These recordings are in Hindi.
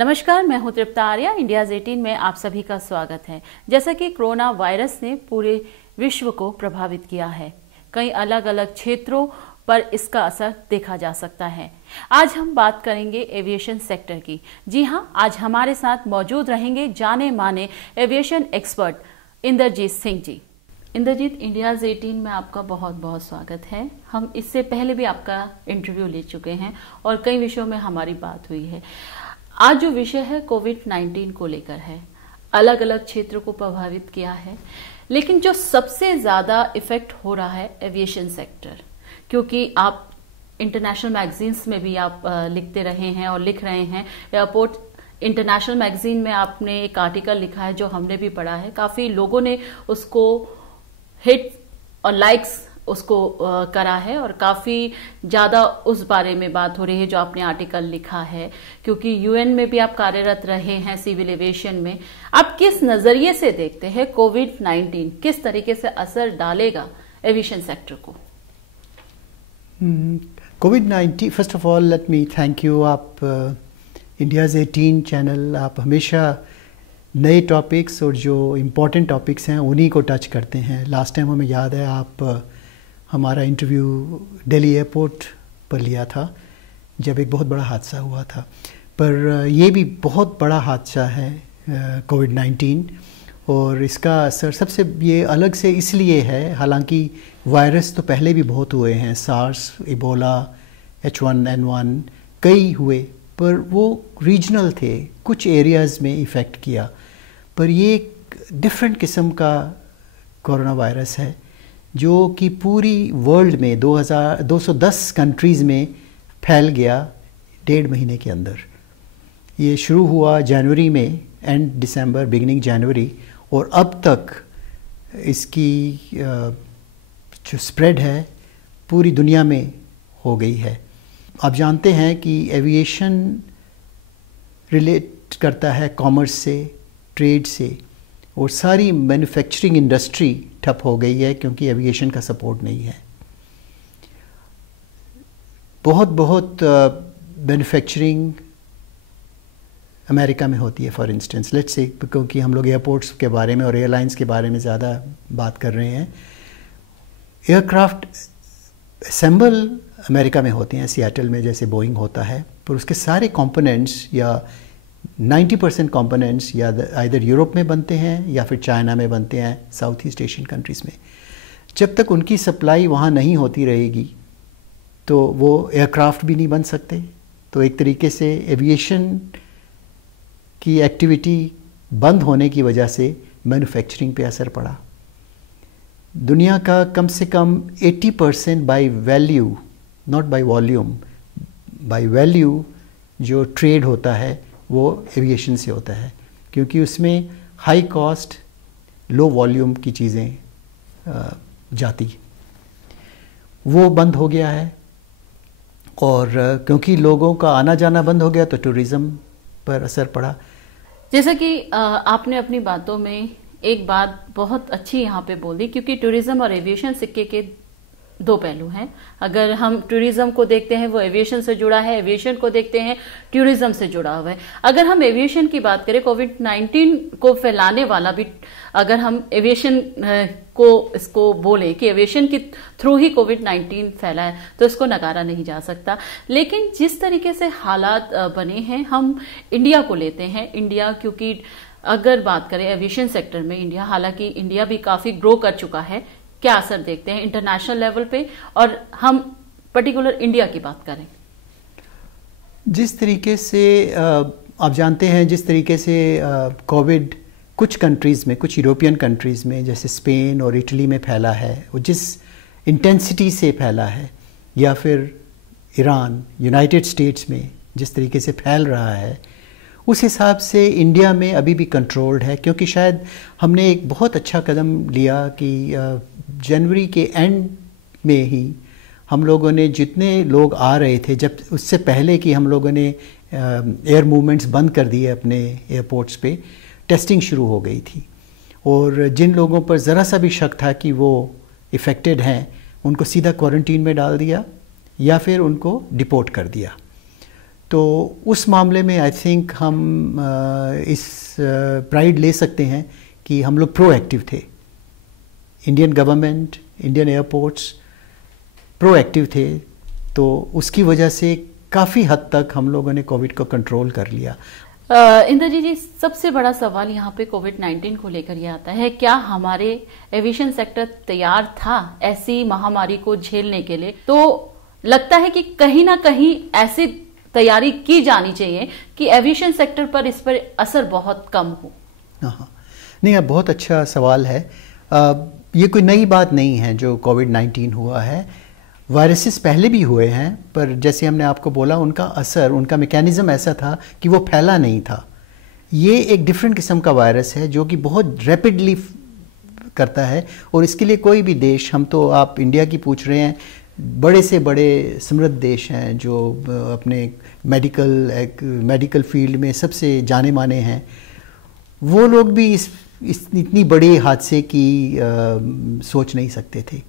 नमस्कार, मैं हूं तृप्ता आर्या। इंडियाज़ 18 में आप सभी का स्वागत है। जैसा कि कोरोना वायरस ने पूरे विश्व को प्रभावित किया है, कई अलग अलग क्षेत्रों पर इसका असर देखा जा सकता है। आज हम बात करेंगे एविएशन सेक्टर की। जी हां, आज हमारे साथ मौजूद रहेंगे जाने माने aviation expert Indrajit Singh ji. Indrajit, India's 18 में आपका बहुत बहुत स्वागत है। हम इससे पहले भी आपका इंटरव्यू ले चुके हैं और कई विषयों में हमारी बात हुई है। आज जो विषय है कोविड-19 को लेकर है, अलग अलग क्षेत्रों को प्रभावित किया है, लेकिन जो सबसे ज्यादा इफेक्ट हो रहा है एविएशन सेक्टर, क्योंकि आप इंटरनेशनल मैगजीन्स में भी आप लिखते रहे हैं और लिख रहे हैं। एयरपोर्ट इंटरनेशनल मैगजीन में आपने एक आर्टिकल लिखा है जो हमने भी पढ़ा है। काफी लोगों ने उसको हिट और लाइक्स उसको करा है और काफी ज्यादा उस बारे में बात हो रही है जो आपने आर्टिकल लिखा है, क्योंकि यूएन में भी आप कार्यरत रहे हैं सिविल एविएशन में। आप किस नजरिए से देखते हैं कोविड-19 किस तरीके से असर डालेगा एविएशन सेक्टर को? कोविड-19, first of all let me thank you. आप इंडियाज़ 18 चैनल, आप हमेशा नए टॉपिक्स और जो इम्पोर्टेंट टॉपिक्स हैं उन्हीं को टच करते हैं। लास्ट टाइम हमें याद है आप हमारा इंटरव्यू दिल्ली एयरपोर्ट पर लिया था जब एक बहुत बड़ा हादसा हुआ था। पर ये भी बहुत बड़ा हादसा है कोविड-19, और इसका असर सबसे ये अलग से इसलिए है, हालांकि वायरस तो पहले भी बहुत हुए हैं, सार्स, इबोला, H1N1 कई हुए, पर वो रीजनल थे, कुछ एरियाज़ में इफ़ेक्ट किया। पर ये एक डिफरेंट किस्म का कोरोना वायरस है जो कि पूरी वर्ल्ड में 210 कंट्रीज़ में फैल गया 1.5 महीने के अंदर। ये शुरू हुआ जनवरी में, एंड दिसंबर बिगिनिंग जनवरी, और अब तक इसकी जो स्प्रेड है पूरी दुनिया में हो गई है। आप जानते हैं कि एविएशन रिलेट करता है कॉमर्स से, ट्रेड से, और सारी मैन्युफैक्चरिंग इंडस्ट्री ठप हो गई है क्योंकि एविएशन का सपोर्ट नहीं है। बहुत मैन्युफैक्चरिंग अमेरिका में होती है, फॉर इंस्टेंस, लेट्स से, क्योंकि हम लोग एयरपोर्ट्स के बारे में और एयरलाइंस के बारे में ज़्यादा बात कर रहे हैं। एयरक्राफ्ट असेंबल अमेरिका में होते हैं, सियाटल में जैसे बोइंग होता है, पर उसके सारे कंपोनेंट्स या 90% कंपोनेंट्स या इधर यूरोप में बनते हैं या फिर चाइना में बनते हैं, साउथ ईस्ट एशियन कंट्रीज़ में। जब तक उनकी सप्लाई वहाँ नहीं होती रहेगी तो वो एयरक्राफ्ट भी नहीं बन सकते। तो एक तरीके से एविएशन की एक्टिविटी बंद होने की वजह से मैन्युफैक्चरिंग पे असर पड़ा। दुनिया का कम से कम 80% by value, not by volume, by value जो ट्रेड होता है वो एविएशन से होता है, क्योंकि उसमें हाई कॉस्ट लो वॉल्यूम की चीज़ें जाती, वो बंद हो गया है। और क्योंकि लोगों का आना जाना बंद हो गया तो टूरिज़्म पर असर पड़ा। जैसा कि आपने अपनी बातों में एक बात बहुत अच्छी यहाँ पे बोली, क्योंकि टूरिज्म और एविएशन सिक्के के दो पहलू हैं। अगर हम टूरिज्म को देखते हैं वो एविएशन से जुड़ा है, एविएशन को देखते हैं टूरिज्म से जुड़ा हुआ है। अगर हम एविएशन की बात करें, कोविड-19 को फैलाने वाला भी, अगर हम एविएशन को इसको बोले कि एविएशन के थ्रू ही कोविड-19 फैला है, तो इसको नकारा नहीं जा सकता। लेकिन जिस तरीके से हालात बने हैं, हम इंडिया को लेते हैं। इंडिया, क्योंकि अगर बात करें एविएशन सेक्टर में इंडिया, हालांकि इंडिया भी काफी ग्रो कर चुका है, क्या असर देखते हैं इंटरनेशनल लेवल पे, और हम पर्टिकुलर इंडिया की बात करें? जिस तरीके से आप जानते हैं, जिस तरीके से कोविड कुछ कंट्रीज़ में, कुछ यूरोपियन कंट्रीज़ में जैसे स्पेन और इटली में फैला है, वो जिस इंटेंसिटी से फैला है, या फिर ईरान, यूनाइटेड स्टेट्स में जिस तरीके से फैल रहा है, उस हिसाब से इंडिया में अभी भी कंट्रोल्ड है। क्योंकि शायद हमने एक बहुत अच्छा कदम लिया कि जनवरी के एंड में ही हम लोगों ने, जितने लोग आ रहे थे, जब उससे पहले कि हम लोगों ने एयर मूवमेंट्स बंद कर दिए अपने एयरपोर्ट्स पे, टेस्टिंग शुरू हो गई थी, और जिन लोगों पर ज़रा सा भी शक था कि वो इफ़ेक्टेड हैं, उनको सीधा क्वारंटीन में डाल दिया या फिर उनको डिपोर्ट कर दिया। तो उस मामले में आई थिंक हम इस प्राइड ले सकते हैं कि हम लोग प्रोएक्टिव थे। Indian government, Indian airports proactive थे, तो उसकी वजह से काफ़ी हद तक हम लोगों ने कोविड को कंट्रोल कर लिया। इंद्रजीत जी, सबसे बड़ा सवाल यहाँ पे कोविड-19 को लेकर ये आता है, क्या हमारे एविएशन सेक्टर तैयार था ऐसी महामारी को झेलने के लिए? तो लगता है कि कहीं ना कहीं ऐसी तैयारी की जानी चाहिए कि एविएशन सेक्टर पर इस पर असर बहुत कम हो। हाँ, नहीं, यह बहुत अच्छा सवाल है। ये कोई नई बात नहीं है जो कोविड-19 हुआ है। वायरसेस पहले भी हुए हैं, पर जैसे हमने आपको बोला, उनका असर, उनका मैकेनिज्म ऐसा था कि वो फैला नहीं था। ये एक डिफरेंट किस्म का वायरस है जो कि बहुत रैपिडली करता है, और इसके लिए कोई भी देश, हम तो आप इंडिया की पूछ रहे हैं, बड़े से बड़े समृद्ध देश हैं जो अपने मेडिकल फील्ड में सबसे जाने माने हैं, वो लोग भी इस इतनी बड़े हादसे की सोच नहीं सकते थे।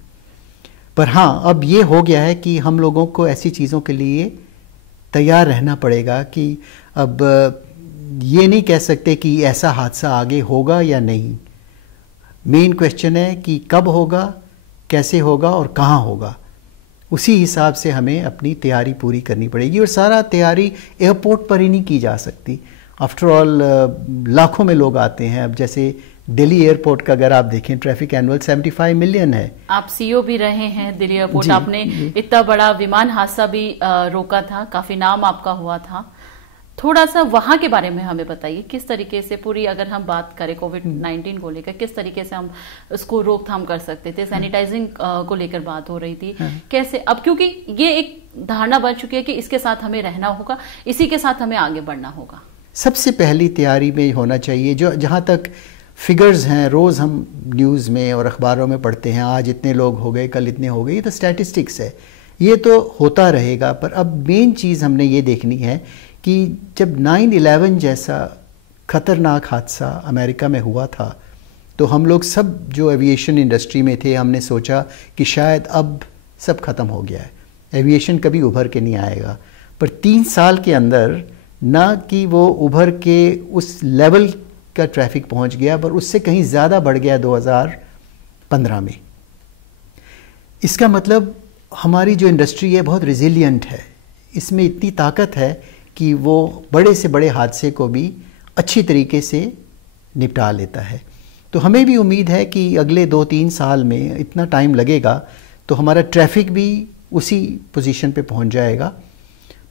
पर हाँ, अब ये हो गया है कि हम लोगों को ऐसी चीज़ों के लिए तैयार रहना पड़ेगा कि अब ये नहीं कह सकते कि ऐसा हादसा आगे होगा या नहीं। मेन क्वेश्चन है कि कब होगा, कैसे होगा और कहाँ होगा। उसी हिसाब से हमें अपनी तैयारी पूरी करनी पड़ेगी, और सारा तैयारी एयरपोर्ट पर ही नहीं की जा सकती। आफ्टर ऑल लाखों में लोग आते हैं। अब जैसे दिल्ली एयरपोर्ट का अगर आप देखें, ट्रैफिक एनुअल 75 मिलियन है। आप सीईओ भी रहे हैं दिल्ली एयरपोर्ट, आपने इतना बड़ा विमान हादसा भी रोका था, काफी नाम आपका हुआ था। थोड़ा सा वहां के बारे में हमें बताइए, किस तरीके से पूरी, अगर हम बात करें कोविड-19 को लेकर, किस तरीके से हम उसको रोकथाम कर सकते थे? सैनिटाइजिंग को लेकर बात हो रही थी, कैसे? अब क्योंकि ये एक धारणा बन चुकी है कि इसके साथ हमें रहना होगा, इसी के साथ हमें आगे बढ़ना होगा। सबसे पहली तैयारी में होना चाहिए, जो जहाँ तक फिगर्स हैं, रोज़ हम न्यूज़ में और अखबारों में पढ़ते हैं, आज इतने लोग हो गए, कल इतने हो गए, ये तो स्टैटिस्टिक्स है, ये तो होता रहेगा। पर अब मेन चीज़ हमने ये देखनी है कि जब 9/11 जैसा ख़तरनाक हादसा अमेरिका में हुआ था, तो हम लोग सब जो एविएशन इंडस्ट्री में थे, हमने सोचा कि शायद अब सब ख़त्म हो गया है, एविएशन कभी उभर के नहीं आएगा। पर 3 साल के अंदर ना कि वो उभर के उस लेवल का ट्रैफिक पहुंच गया, पर उससे कहीं ज़्यादा बढ़ गया 2015 में। इसका मतलब हमारी जो इंडस्ट्री है बहुत रिजिलियंट है, इसमें इतनी ताकत है कि वो बड़े से बड़े हादसे को भी अच्छी तरीके से निपटा लेता है। तो हमें भी उम्मीद है कि अगले 2-3 साल में, इतना टाइम लगेगा तो हमारा ट्रैफिक भी उसी पोजीशन पे पहुंच जाएगा।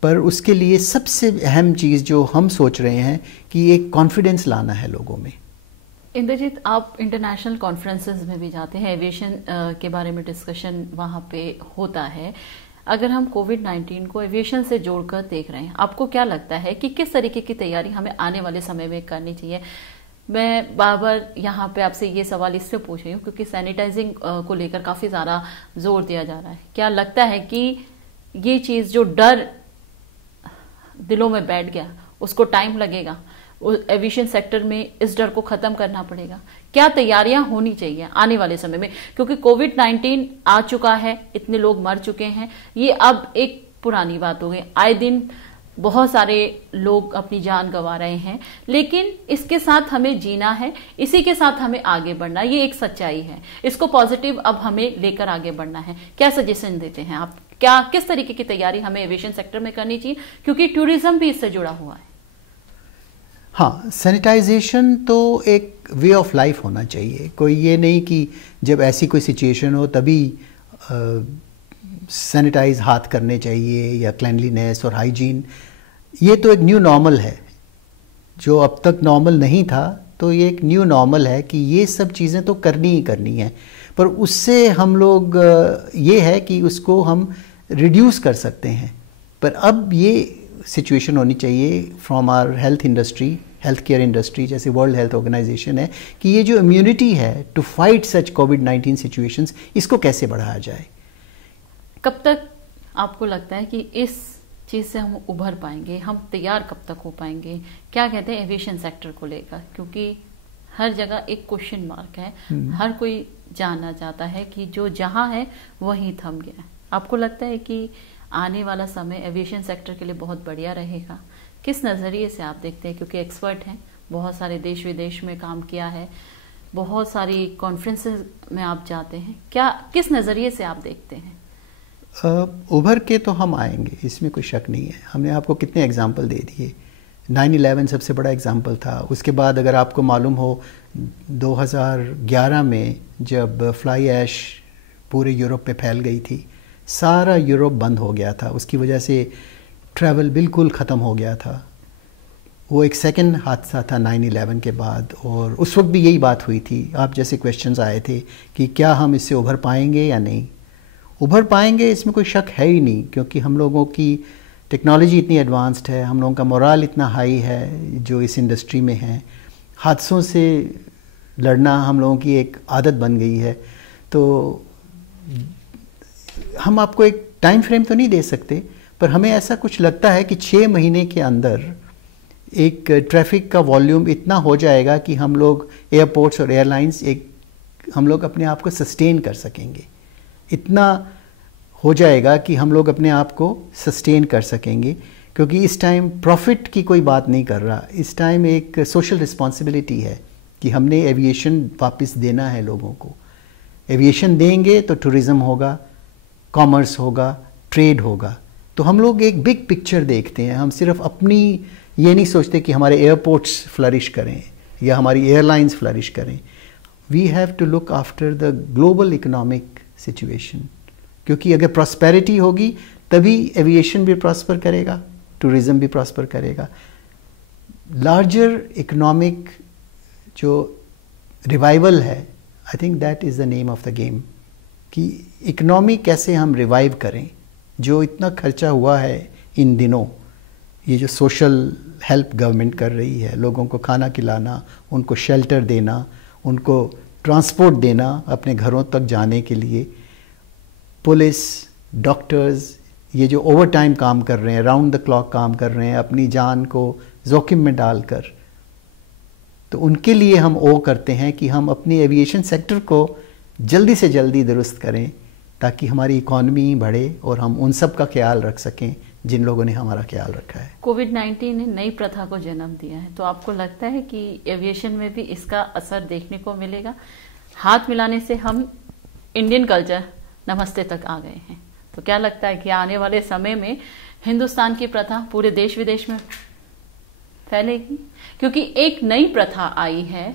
पर उसके लिए सबसे अहम चीज़ जो हम सोच रहे हैं कि एक कॉन्फिडेंस लाना है लोगों में। इंद्रजीत, आप इंटरनेशनल कॉन्फ्रेंसेस में भी जाते हैं, एविएशन के बारे में डिस्कशन वहाँ पे होता है। अगर हम कोविड-19 को एविएशन से जोड़कर देख रहे हैं, आपको क्या लगता है कि किस तरीके की तैयारी हमें आने वाले समय में करनी चाहिए? मैं बार बार यहाँ पे आपसे ये सवाल इससे पूछ रही हूँ क्योंकि सैनिटाइजिंग को लेकर काफ़ी ज़्यादा जोर दिया जा रहा है। क्या लगता है कि ये चीज़, जो डर दिलों में बैठ गया, उसको टाइम लगेगा, एविएशन सेक्टर में इस डर को खत्म करना पड़ेगा? क्या तैयारियां होनी चाहिए आने वाले समय में? क्योंकि कोविड-19 आ चुका है, इतने लोग मर चुके हैं, ये अब एक पुरानी बात हो गई। आए दिन बहुत सारे लोग अपनी जान गंवा रहे हैं, लेकिन इसके साथ हमें जीना है, इसी के साथ हमें आगे बढ़ना है, ये एक सच्चाई है। इसको पॉजिटिव अब हमें लेकर आगे बढ़ना है। क्या सजेशन देते हैं आप? क्या किस तरीके की तैयारी हमें एविएशन सेक्टर में करनी चाहिए, क्योंकि टूरिज्म भी इससे जुड़ा हुआ है? हाँ, सैनिटाइजेशन तो एक वे ऑफ लाइफ होना चाहिए। कोई ये नहीं कि जब ऐसी कोई सिचुएशन हो तभी सैनिटाइज हाथ करने चाहिए या क्लैनलीनेस और हाइजीन। ये तो एक न्यू नॉर्मल है, जो अब तक नॉर्मल नहीं था, तो ये एक न्यू नॉर्मल है कि ये सब चीज़ें तो करनी ही करनी है। पर उससे हम लोग ये है कि उसको हम रिड्यूस कर सकते हैं। पर अब ये सिचुएशन होनी चाहिए from our health industry, health care industry, जैसे वर्ल्ड हेल्थ ऑर्गेनाइजेशन है, कि ये जो इम्यूनिटी है टू फाइट सच कोविड-19 सिचुएशंस, इसको कैसे बढ़ाया जाए। कब तक आपको लगता है कि इस चीज़ से हम उभर पाएंगे, हम तैयार कब तक हो पाएंगे? क्या कहते हैं एविएशन सेक्टर को लेकर, क्योंकि हर जगह एक क्वेश्चन मार्क है, हर कोई जानना चाहता है कि जो जहां है वहीं थम गया है। आपको लगता है कि आने वाला समय एविएशन सेक्टर के लिए बहुत बढ़िया रहेगा? किस नज़रिए से आप देखते हैं? क्योंकि एक्सपर्ट हैं, बहुत सारे देश विदेश में काम किया है, बहुत सारी कॉन्फ्रेंसेस में आप जाते हैं, क्या किस नज़रिए से आप देखते हैं? उभर के तो हम आएंगे, इसमें कोई शक नहीं है। हमने आपको कितने एग्जाम्पल दे दिए। 9/11 सबसे बड़ा एग्जाम्पल था। उसके बाद अगर आपको मालूम हो 2011 में जब फ्लाई ऐश पूरे यूरोप पे फैल गई थी, सारा यूरोप बंद हो गया था। उसकी वजह से ट्रैवल बिल्कुल ख़त्म हो गया था। वो एक सेकंड हादसा था 9/11 के बाद, और उस वक्त भी यही बात हुई थी। आप जैसे क्वेश्चंस आए थे कि क्या हम इससे उभर पाएंगे या नहीं। उभर पाएंगे इसमें कोई शक है ही नहीं, क्योंकि हम लोगों की टेक्नोलॉजी इतनी एडवांस्ड है, हम लोगों का मोराल इतना हाई है जो इस इंडस्ट्री में है। हादसों से लड़ना हम लोगों की एक आदत बन गई है। तो हम आपको एक टाइम फ्रेम तो नहीं दे सकते, पर हमें ऐसा कुछ लगता है कि 6 महीने के अंदर एक ट्रैफिक का वॉल्यूम इतना हो जाएगा कि हम लोग एयरपोर्ट्स और एयरलाइंस हम लोग अपने आप को सस्टेन कर सकेंगे। इतना हो जाएगा कि हम लोग अपने आप को सस्टेन कर सकेंगे, क्योंकि इस टाइम प्रॉफिट की कोई बात नहीं कर रहा। इस टाइम एक सोशल रिस्पॉन्सिबिलिटी है कि हमने एविएशन वापस देना है लोगों को। एविएशन देंगे तो टूरिज़्म होगा, कॉमर्स होगा, ट्रेड होगा। तो हम लोग एक बिग पिक्चर देखते हैं। हम सिर्फ अपनी ये नहीं सोचते कि हमारे एयरपोर्ट्स फ्लरिश करें या हमारी एयरलाइंस फ्लरिश करें। We have to look after the global economic situation, क्योंकि अगर प्रॉस्पेरिटी होगी तभी एविएशन भी प्रॉस्पर करेगा, टूरिज़्म भी प्रॉस्पर करेगा। लार्जर इकोनॉमिक जो रिवाइवल है, I think that is the name of the game, कि इकोनॉमी कैसे हम रिवाइव करें। जो इतना खर्चा हुआ है इन दिनों, ये जो सोशल हेल्प गवर्नमेंट कर रही है, लोगों को खाना खिलाना, उनको शेल्टर देना, उनको ट्रांसपोर्ट देना अपने घरों तक जाने के लिए, पुलिस, डॉक्टर्स, ये जो ओवर टाइम काम कर रहे हैं, राउंड द क्लॉक काम कर रहे हैं अपनी जान को जोखिम में डालकर, तो उनके लिए हम करते हैं कि हम अपनी एविएशन सेक्टर को जल्दी से जल्दी दुरुस्त करें, ताकि हमारी इकॉनमी बढ़े और हम उन सब का ख्याल रख सकें जिन लोगों ने हमारा ख्याल रखा है। कोविड-19 ने नई प्रथा को जन्म दिया है, तो आपको लगता है कि एविएशन में भी इसका असर देखने को मिलेगा? हाथ मिलाने से हम इंडियन कल्चर नमस्ते तक आ गए हैं, तो क्या लगता है कि आने वाले समय में हिंदुस्तान की प्रथा पूरे देश विदेश में फैलेगी? क्योंकि एक नई प्रथा आई है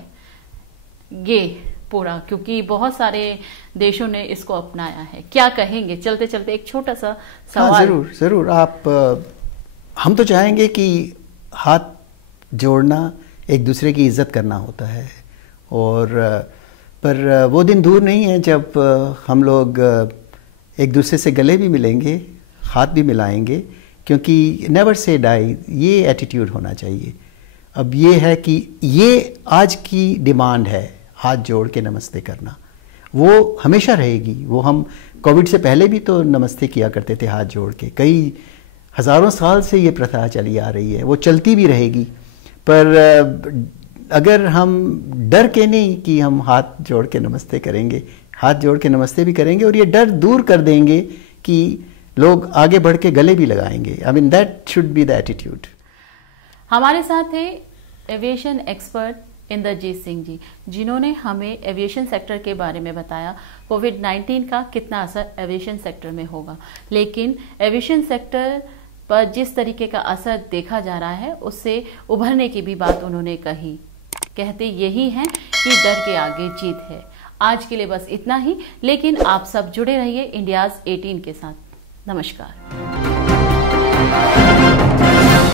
ये पूरा, क्योंकि बहुत सारे देशों ने इसको अपनाया है। क्या कहेंगे चलते चलते, एक छोटा सा सवाल? हाँ, जरूर जरूर। हम तो चाहेंगे कि हाथ जोड़ना एक दूसरे की इज्जत करना होता है, और पर वो दिन दूर नहीं है जब हम लोग एक दूसरे से गले भी मिलेंगे, हाथ भी मिलाएंगे, क्योंकि नेवर से डाई, ये एटीट्यूड होना चाहिए। अब ये है कि ये आज की डिमांड है, हाथ जोड़ के नमस्ते करना, वो हमेशा रहेगी। वो हम कोविड से पहले भी तो नमस्ते किया करते थे हाथ जोड़ के। कई हज़ारों साल से ये प्रथा चली आ रही है, वो चलती भी रहेगी। पर अगर हम डर के नहीं कि हम हाथ जोड़ के नमस्ते करेंगे, हाथ जोड़ के नमस्ते भी करेंगे और ये डर दूर कर देंगे कि लोग आगे बढ़ के गले भी लगाएंगे। I mean that should be the attitude. हमारे साथ है एविएशन एक्सपर्ट इंद्रजीत सिंह जी, जिन्होंने हमें एविएशन सेक्टर के बारे में बताया कोविड-19 का कितना असर एविएशन सेक्टर में होगा। लेकिन एविएशन सेक्टर पर जिस तरीके का असर देखा जा रहा है, उससे उभरने की भी बात उन्होंने कही। कहते यही हैं कि डर के आगे जीत है। आज के लिए बस इतना ही, लेकिन आप सब जुड़े रहिए इंडियाज़ 18 के साथ। नमस्कार।